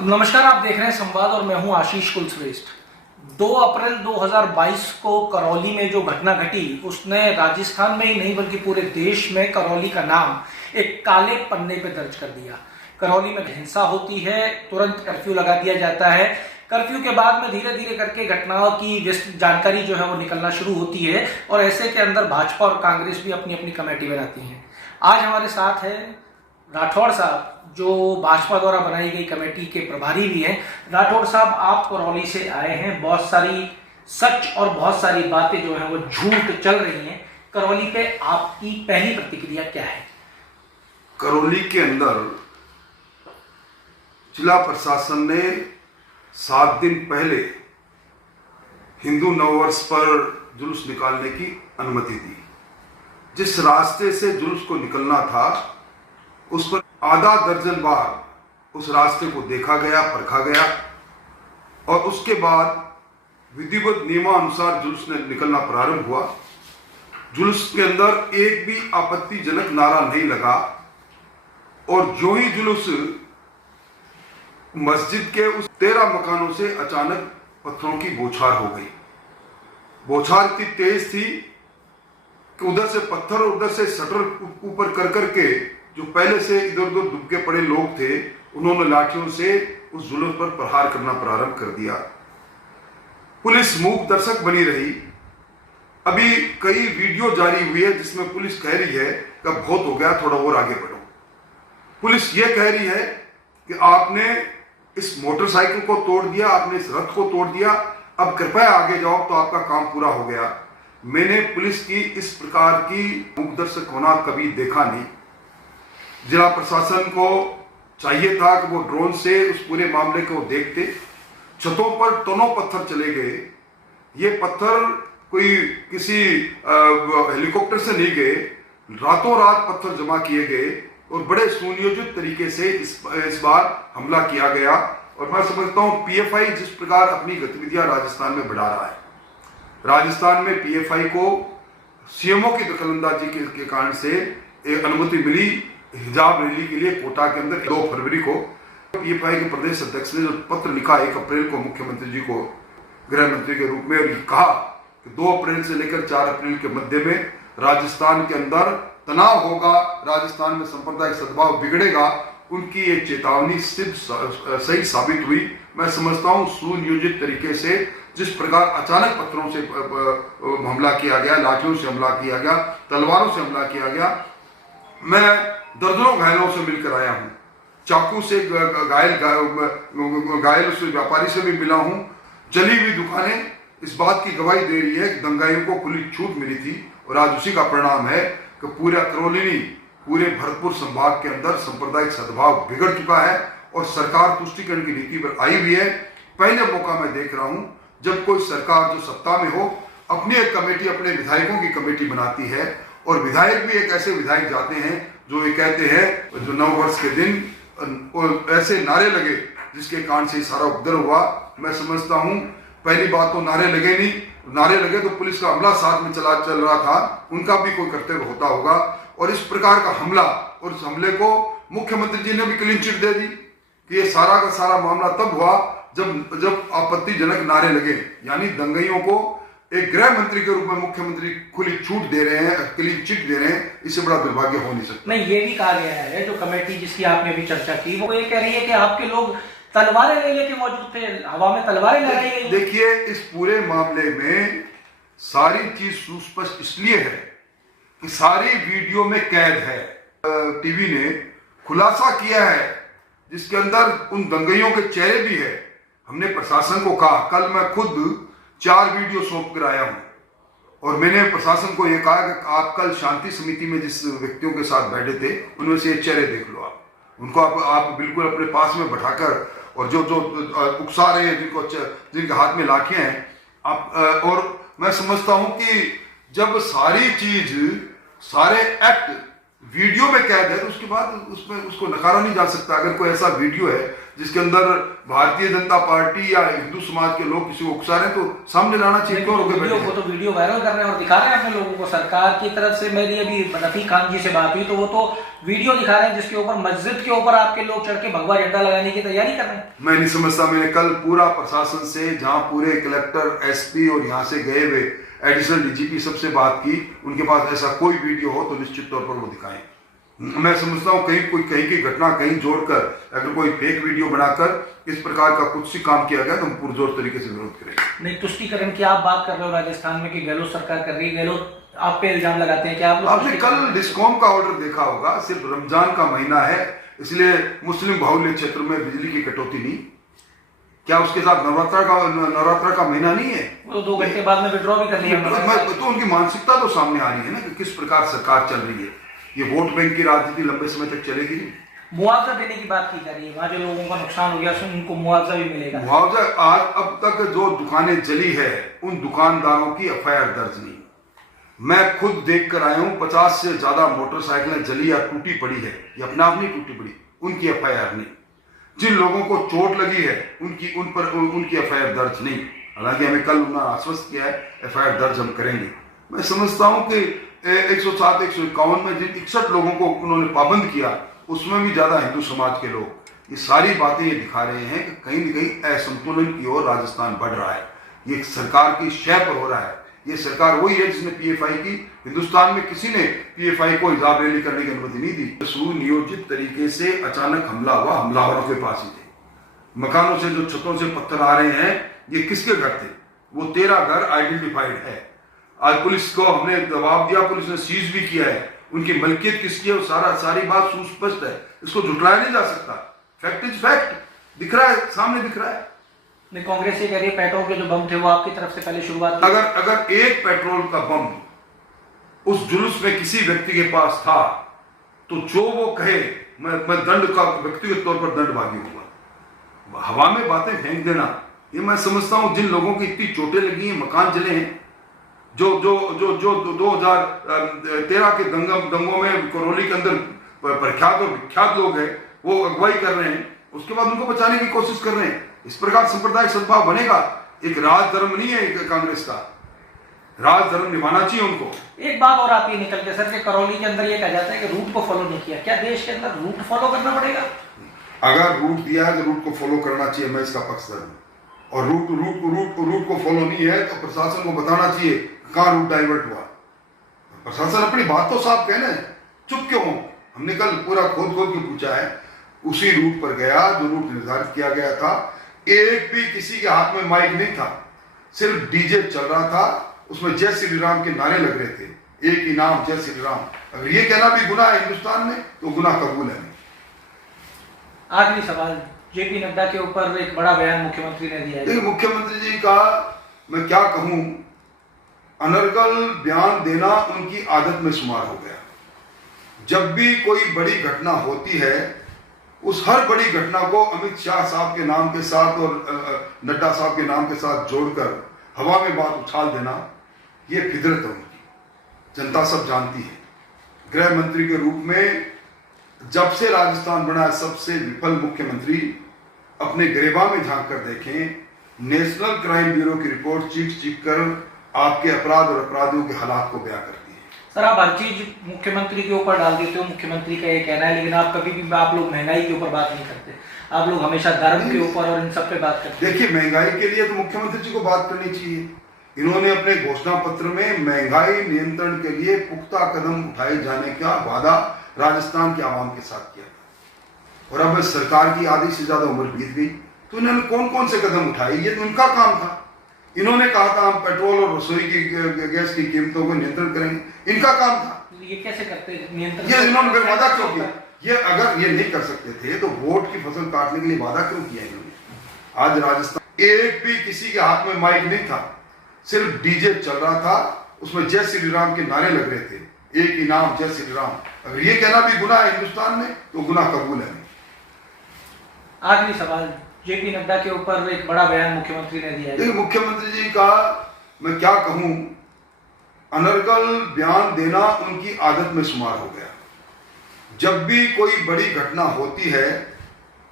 नमस्कार, आप देख रहे हैं संवाद और मैं हूं आशीष कुलश्रेष्ठ। 2 अप्रैल 2022 को करौली में जो घटना घटी उसने राजस्थान में ही नहीं बल्कि पूरे देश में करौली का नाम एक काले पन्ने पे दर्ज कर दिया। करौली में हिंसा होती है, तुरंत कर्फ्यू लगा दिया जाता है। कर्फ्यू के बाद में धीरे धीरे करके घटनाओं की जानकारी जो है वो निकलना शुरू होती है और ऐसे के अंदर भाजपा और कांग्रेस भी अपनी अपनी कमेटी बनाती हैं। आज हमारे साथ है राठौड़ साहब, जो भाजपा द्वारा बनाई गई कमेटी के प्रभारी भी हैं। राठौड़ साहब, आप करौली से आए हैं, बहुत सारी सच और बहुत सारी बातें जो हैं वो झूठ चल रही हैं। करौली पे आपकी पहली प्रतिक्रिया क्या है? करौली के अंदर जिला प्रशासन ने 7 दिन पहले हिंदू नववर्ष पर जुलूस निकालने की अनुमति दी। जिस रास्ते से जुलूस को निकलना था उस पर आधा दर्जन बार उस रास्ते को देखा गया, परखा गया और उसके बाद विधिवत नियमानुसार जुलूस ने निकलना प्रारंभ हुआ। जुलूस के अंदर एक भी आपत्तिजनक नारा नहीं लगा और जो ही जुलूस मस्जिद के उस 13 मकानों से अचानक पत्थरों की बौछार हो गई। बौछार इतनी तेज थी कि उधर से पत्थर और उधर से शटर ऊपर कर करके जो पहले से इधर उधर दुबके पड़े लोग थे उन्होंने लाठियों से उस जुलूस पर प्रहार करना प्रारंभ कर दिया। पुलिस मूक दर्शक बनी रही। अभी कई वीडियो जारी हुई है जिसमें पुलिस कह रही है कि बहुत हो गया, थोड़ा और आगे बढ़ो। पुलिस ये कह रही है कि आपने इस मोटरसाइकिल को तोड़ दिया, आपने इस रथ को तोड़ दिया, अब कृपया आगे जाओ तो आपका काम पूरा हो गया। मैंने पुलिस की इस प्रकार की मूकदर्शक होना कभी देखा नहीं। जिला प्रशासन को चाहिए था कि वो ड्रोन से उस पूरे मामले को देखते। छतों पर टनों पत्थर चले गए। ये पत्थर कोई किसी हेलीकॉप्टर से नहीं गए, रातों रात पत्थर जमा किए गए और बड़े सुनियोजित तरीके से इस बार हमला किया गया। और मैं समझता हूं पीएफआई जिस प्रकार अपनी गतिविधियां राजस्थान में बढ़ा रहा है, राजस्थान में पीएफआई को सीएमओ की दखलंदाजी के कारण से एक अनुमति मिली हिजाब रैली के लिए कोटा के अंदर 2 फरवरी को। पीएफआई के प्रदेश अध्यक्ष ने जो पत्र लिखा 1 अप्रैल को मुख्यमंत्री जी को गृह मंत्री के रूप में, और ये कहा कि 2 अप्रैल से लेकर 4 अप्रैल के मध्य में राजस्थान के अंदर तनाव होगा, राजस्थान में सांप्रदायिक सद्भाव बिगड़ेगा। उनकी ये चेतावनी सिर्फ सही साबित हुई। मैं समझता हूं सुनियोजित तरीके से जिस प्रकार अचानक पत्थरों से हमला किया गया, लाठियों से हमला किया गया, तलवारों से हमला किया गया। मैं दर्जनों घायलों से मिलकर आया हूं, चाकू से घायल उस व्यापारी से भी मिला हूं। जली हुई दुकानें इस बात की गवाही दे रही है कि दंगाइयों को खुली छूट मिली थी और आज उसी का परिणाम है कि पूरा करौली, पूरे भरतपुर संभाग के अंदर सांप्रदायिक सद्भाव बिगड़ चुका है और सरकार तुष्टिकरण की नीति पर आई हुई है। पहले मौका मैं देख रहा हूं जब कोई सरकार जो सत्ता में हो अपनी एक कमेटी, अपने विधायकों की कमेटी बनाती है और विधायक भी एक ऐसे विधायक जाते हैं जो ये कहते हैं जो नववर्ष के दिन ऐसे नारे लगे जिसके कारण से सारा उपद्रव हुआ। मैं समझता हूं पहली बात तो नारे लगे नहीं, नारे लगे तो पुलिस का हमला साथ में चल रहा था, उनका भी कोई कर्तव्य होता होगा। और इस प्रकार का हमला, और इस हमले को मुख्यमंत्री जी ने भी क्लीन चिट दे दी कि ये सारा का सारा मामला तब हुआ जब आपत्तिजनक नारे लगे। यानी दंगाइयों को एक गृह मंत्री के रूप में मुख्यमंत्री खुली छूट दे रहे हैं, क्लीन चिट दे रहे हैं। इससे बड़ा दुर्भाग्य हो नहीं सकता। नहीं, ये भी कहा गया है, जो कमेटी जिसकी आपने भी चर्चा की वो ये कह रही है कि आपके लोग तलवारें ले लेके मौजूद थे, हवा में तलवारें लगाई गई। देखिए, इस पूरे मामले में सारी चीज सुस्पष्ट इसलिए है कि सारी वीडियो में कैद है। टीवी ने खुलासा किया है जिसके अंदर उन दंगाइयों के चेहरे भी है। हमने प्रशासन को कहा, कल मैं खुद 4 वीडियो सौंप कर आया हूं और मैंने प्रशासन को यह कहा कि आप कल शांति समिति में जिस व्यक्तियों के साथ बैठे थे उनमें से ये चेहरे देख लो, आप उनको आप बिल्कुल अपने पास में बैठाकर, और जो उकसा रहे हैं, जिनके हाथ में लाठियां हैं आप, और मैं समझता हूं कि जब सारी चीज, सारे एक्ट वीडियो में कैद है तो उसके बाद उसमें उसको नकारा नहीं जा सकता। अगर कोई ऐसा वीडियो है जिसके अंदर भारतीय जनता पार्टी या हिंदू समाज के लोग किसी को उकसा रहे हैं तो सामने लाना चाहिए। क्यों रोके बैठे वो तो वीडियो वायरल कर रहे हैं और दिखा रहे हैं अपने लोगों को। सरकार की तरफ से मेरी अभी रफीक खान जी से बात हुई तो वो तो वीडियो दिखा रहे हैं जिसके ऊपर मस्जिद के ऊपर आपके लोग चढ़ के भगवा झंडा लगाने की तैयारी कर रहे हैं। मैं नहीं समझता। मैंने कल पूरा प्रशासन से, जहां पूरे कलेक्टर, एसपी और यहाँ से गए हुए एडिशनल डीजीपी सबसे बात की, उनके पास ऐसा कोई वीडियो हो तो निश्चित तौर पर वो दिखाएं। मैं समझता हूँ कहीं की घटना कहीं जोड़कर अगर कोई फेक वीडियो बनाकर इस प्रकार का कुछ सी काम किया गया तो हम पुरजोर तरीके से विरोध करेंगे। नहीं, तुष्टिकरण की आप बात कर रहे हो राजस्थान में कि गहलोत सरकार कर रही है, गहलोत आप पे इल्जाम लगाते हैं कि आप लोग। आपने कल डिस्कॉम का ऑर्डर देखा होगा, सिर्फ रमजान का महीना है इसलिए मुस्लिम बाहुल्य क्षेत्र में बिजली की कटौती नहीं। क्या उसके साथ नवरात्र का महीना नहीं है? वो 2 घंटे बाद में विड्रॉ भी कर लिया। तो उनकी मानसिकता तो सामने आ रही है ना कि किस प्रकार सरकार चल रही है। ये वोट बैंक की राजनीति लंबे समय तक चलेगी नहीं। मुआवजा देने की बात की जा रही है, वहां जो लोगों का नुकसान हो गया उनको मुआवजा भी मिलेगा। मुआवजा आज अब तक जो दुकानें जली है उन दुकानदारों की एफआईआर दर्ज नहीं। मैं खुद देख कर आया हूं, 50 से ज्यादा मोटरसाइकिलें जली या टूटी पड़ी है, ये अपने आप नहीं टूटी पड़ी, उनकी एफआईआर नहीं। जिन लोगों को चोट लगी है उनकी एफआईआर दर्ज नहीं। हालांकि हमें कल उन्होंने आश्वस्त किया है एफआईआर दर्ज हम करेंगे। मैं समझता हूं कि 107, 151 में जिन 61 लोगों को उन्होंने पाबंद किया उसमें भी ज्यादा हिंदू समाज के लोग, ये सारी बातें ये दिखा रहे हैं कि कहीं न कहीं असंतुलन की ओर राजस्थान बढ़ रहा है। ये सरकार की शय पर हो रहा है। ये सरकार वही है जिसने पीएफआई की, हिंदुस्तान में किसी ने पीएफआई को हिजाब रैली करने की अनुमति नहीं दी। सुनियोजित तरीके से अचानक हमला हुआ, हमलावरों के पास ही थे। मकानों से जो छतों से पत्थर आ रहे हैं ये किसके घर थे? वो 13 घर आइडेंटिफाइड है। आज पुलिस को हमने दबाव दिया, पुलिस ने सीज भी किया है। उनकी मलकियत किसकी है वो सारी बात सुस्पष्ट है, इसको झुटलाया नहीं जा सकता। फैक्ट इज फैक्ट, दिख रहा है, सामने दिख रहा है। नहीं, कांग्रेस ये कह रही है पेट्रोल के जो बम थे वो आपकी तरफ से पहले शुरुआत। अगर एक पेट्रोल का बम उस जुलूस में किसी व्यक्ति के पास था तो जो वो कहे मैं दंड का व्यक्तिगत तौर पर दंडभागी होगा। हवा में बातें फेंक देना, ये मैं समझता हूं जिन लोगों की इतनी चोटें लगी हैं, मकान जले हैं, जो 2013 के दंगों में करौली के अंदर प्रख्यात और विख्यात लोग हैं, वो अगुवाई कर रहे हैं, उसके बाद उनको बचाने की कोशिश कर रहे हैं। इस प्रकार सांप्रदायिक सद्भाव बनेगा। एक राजधर्म नहीं है कांग्रेस का, राजधर्म निभाना चाहिए उनको। एक बात और आती है निकल के सर के करौली के अंदर ये कहा जाता है कि रूट को फॉलो नहीं किया। क्या देश के अंदर रूट फॉलो करना पड़ेगा? अगर रूट दिया है तो रूट को फॉलो करना चाहिए, मैं इसका पक्षधर हूं। और रूट को फॉलो नहीं है तो प्रशासन को बताना चाहिए कहां रूट डाइवर्ट हुआ। प्रशासन अपनी बात तो साफ कहना है, चुप क्यों हो? हमने कल पूरा खोद के पूछा है, उसी रूट पर गया जो रूट निर्धारित किया गया था। एक भी किसी के हाथ में माइक नहीं था, सिर्फ डीजे चल रहा था, उसमें जय श्री राम के नारे लग रहे थे, एक ही नाम जय श्री राम। अगर ये कहना भी गुनाह है हिंदुस्तान में तो गुनाह कबूल है। आखिरी सवाल, जेपी नड्डा के ऊपर एक बड़ा बयान मुख्यमंत्री ने दिया है। देखिए मुख्यमंत्री जी का मैं क्या कहूं, अनर्गल बयान देना उनकी आदत में शुमार हो गया। जब भी कोई बड़ी घटना होती है उस हर बड़ी घटना को अमित शाह साहब के नाम के साथ और नड्डा साहब के नाम के साथ जोड़कर हवा में बात उछाल देना, ये फितरत है उनकी, जनता सब जानती है। गृह मंत्री के रूप में जब से राजस्थान बना है सबसे विफल मुख्यमंत्री। अपने गिरेबा में झांक कर देखें, नेशनल क्राइम ब्यूरो की रिपोर्ट चीख कर आपके अपराध और अपराधियों के हालात को बयां करती है। सर आप हर चीज मुख्यमंत्री के ऊपर डाल देते हो, मुख्यमंत्री का ये कहना है, लेकिन आप कभी भी आप लोग महंगाई के ऊपर बात नहीं करते। आप लोग हमेशा धर्म के ऊपर और इन सब पे बात करते हैं। देखिए महंगाई के लिए तो मुख्यमंत्री जी को बात करनी चाहिए। इन्होंने अपने घोषणा पत्र में महंगाई नियंत्रण के लिए पुख्ता कदम उठाए जाने का वादा राजस्थान के आवाम के साथ किया था। और अब सरकार की आधी से ज्यादा उम्र बीत गई तो इन्होंने कौन कौन से कदम उठाए? ये तो इनका काम था। इन्होंने कहा था हम पेट्रोल और रसोई की गैस की कीमतों को नियंत्रण करेंगे, इनका काम था। ये कैसे करते नियंत्रण? ये इन्होंने फिर वादा क्यों किया? ये अगर ये नहीं कर सकते थे तो वोट की फसल काटने के लिए वादा क्यों किया इन्होंने? आज राजस्थान एक भी किसी के हाथ में माइक नहीं था, सिर्फ डीजे चल रहा था, उसमें जय श्री राम के नारे लग रहे थे, एक ही नाम जय श्री राम। अगर ये कहना भी गुनाह है हिंदुस्तान में तो गुनाह कबूल है। आखिरी सवाल, जेपी नड्डा के ऊपर एक बड़ा बयान मुख्यमंत्री ने दिया है। देखिए मुख्यमंत्री जी का मैं क्या कहूं, अनर्गल बयान देना उनकी आदत में शुमार हो गया। जब भी कोई बड़ी घटना होती है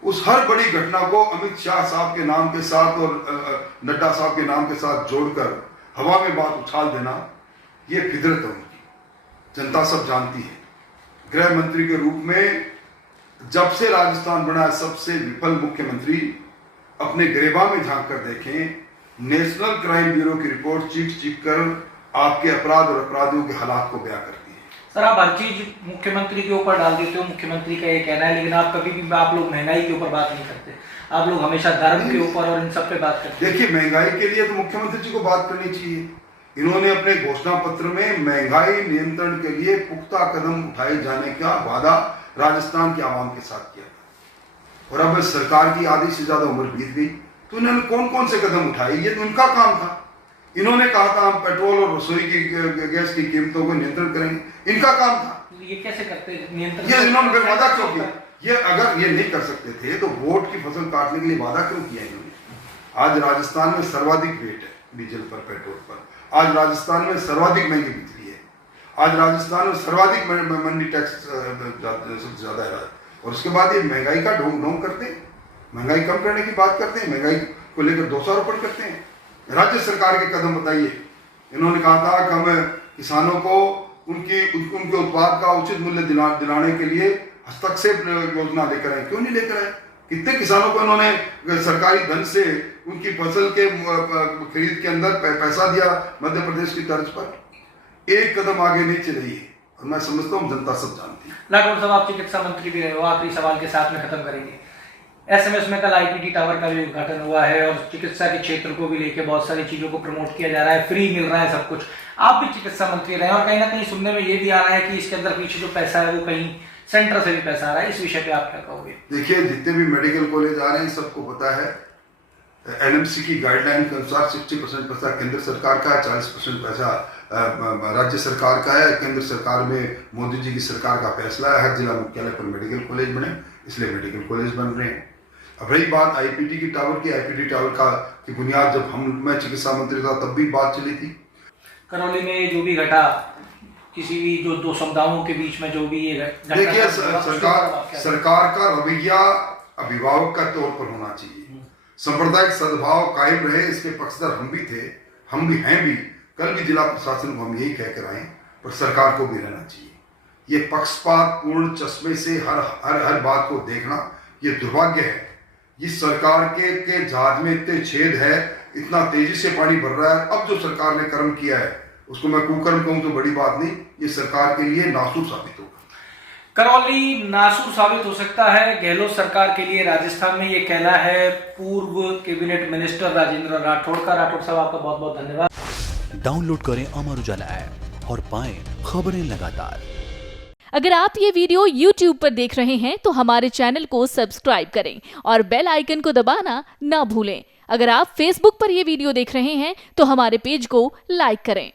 उस हर बड़ी घटना को अमित शाह साहब के नाम के साथ और नड्डा साहब के नाम के साथ जोड़कर हवा में बात उछाल देना, ये फितरत है उनकी, जनता सब जानती है। गृह मंत्री के रूप में जब से राजस्थान बना सबसे विफल मुख्यमंत्री, अपने गिरेबा में झांक कर देखें, नेशनल क्राइम ब्यूरो की रिपोर्ट चीख कर आपके अपराध और अपराधियों के हालात को बयां करती है। सर, आप हर चीज मुख्यमंत्री के ऊपर डाल देते हो, मुख्यमंत्री का ये कहना है, लेकिन आप कभी भी आप लोग महंगाई के ऊपर बात नहीं करते, आप लोग हमेशा धर्म के ऊपर और इन सब पे बात करते हैं। देखिए, महंगाई के लिए तो मुख्यमंत्री जी को बात करनी चाहिए। इन्होंने अपने घोषणा पत्र में महंगाई नियंत्रण के लिए पुख्ता कदम उठाए जाने का वादा राजस्थान की आवाम के साथ किया था, और अब सरकार की आधी से ज्यादा उम्र बीत गई, तो इन्होंने कौन कौन से कदम उठाए? ये तो इनका काम था। इन्होंने कहा था हम पेट्रोल और रसोई की गैस की कीमतों को नियंत्रण करेंगे, इनका काम था। ये कैसे करते नियंत्रण? ये इन्होंने वादा क्यों किया? ये अगर ये नहीं कर सकते थे तो वोट की फसल काटने के लिए वादा क्यों किया इन्होंने? आज राजस्थान में सर्वाधिक रेट है डीजल पर, पेट्रोल पर। आज राजस्थान में सर्वाधिक महंगी बिजली है। आज राजस्थान में सर्वाधिक मंडी टैक्स सबसे ज्यादा है, और उसके बाद ये महंगाई का ढोंग करते हैं, महंगाई कम करने की बात करते हैं, महंगाई को लेकर दोषारोपण करते हैं। राज्य सरकार के कदम बताइए। इन्होंने कहा था कि हम किसानों को उनके उत्पाद का उचित मूल्य दिलाने के लिए हस्तक्षेप योजना लेकर आए, क्यों नहीं लेकर आए? कितने किसानों को इन्होंने सरकारी धन से उनकी फसल के खरीद के अंदर पैसा दिया मध्य प्रदेश की तर्ज पर? एक कदम आगे नहीं चली है, और मैं समझता हूँ जनता सब जानती है। राठौड़ साहब, आप चिकित्सा मंत्री भी रहे हो, आखिरी सवाल के साथ में खत्म करेंगे। एसएमएस में कल आईपीडी टावर का भी उद्घाटन हुआ है, और चिकित्सा के क्षेत्र को भी लेके बहुत सारी चीजों को प्रमोट किया जा रहा है, फ्री मिल रहा है सब कुछ। आप भी चिकित्सा मंत्री रहे, और कहीं ना कहीं सुनने में ये भी आ रहा है कि इसके अंदर पीछे जो पैसा है वो कहीं सेंटर से भी पैसा आ रहा है, इस विषय पे आप क्या कहोगे? देखिए, जितने भी मेडिकल कॉलेज आ रहे हैं सबको पता है, एनएमसी की गाइडलाइन के अनुसार 60% पैसा केंद्र सरकार का है, 40% पैसा राज्य सरकार का है। केंद्र सरकार में मोदी जी की सरकार का फैसला है हर जिला मुख्यालय पर मेडिकल कॉलेज बने, इसलिए मेडिकल कॉलेज बन रहे हैं। अब रही बात आईपीडी की टावर की, आईपीडी टावर की बुनियाद जब मैं चिकित्सा मंत्री था तब भी बात चली थी। करौली में जो भी घटा, किसी भी जो दो समुदायों के बीच में जो भी ये घटना, देखिए, सरकार का रवैया अभिभावक का तौर पर होना चाहिए। सांप्रदायिक सद्भाव कायम रहे, इसके पक्षधर हम भी थे, हम भी हैं भी। कल भी जिला प्रशासन को हम यही कहकर आए, पर सरकार को भी रहना चाहिए। ये पक्षपात पूर्ण चश्मे से हर बात को देखना, ये दुर्भाग्य है। इस सरकार के जहाज में इतने छेद है, इतना तेजी से पानी भर रहा है। अब जो सरकार ने कर्म किया है उसको मैं कुकर्म कहूं तो बड़ी बात नहीं, ये सरकार के लिए नासूर साबित होगा। करौली नासूर साबित हो सकता है गहलोत सरकार के लिए। राजस्थान में ये कहना है पूर्व कैबिनेट मिनिस्टर राजेंद्र राठौड़ का। राठौड़ साहब, आपका बहुत बहुत धन्यवाद। डाउनलोड करें अमर उजाला ऐप और पाएं खबरें लगातार। अगर आप ये वीडियो YouTube पर देख रहे हैं तो हमारे चैनल को सब्सक्राइब करें और बेल आइकन को दबाना ना भूलें। अगर आप Facebook पर ये वीडियो देख रहे हैं तो हमारे पेज को लाइक करें।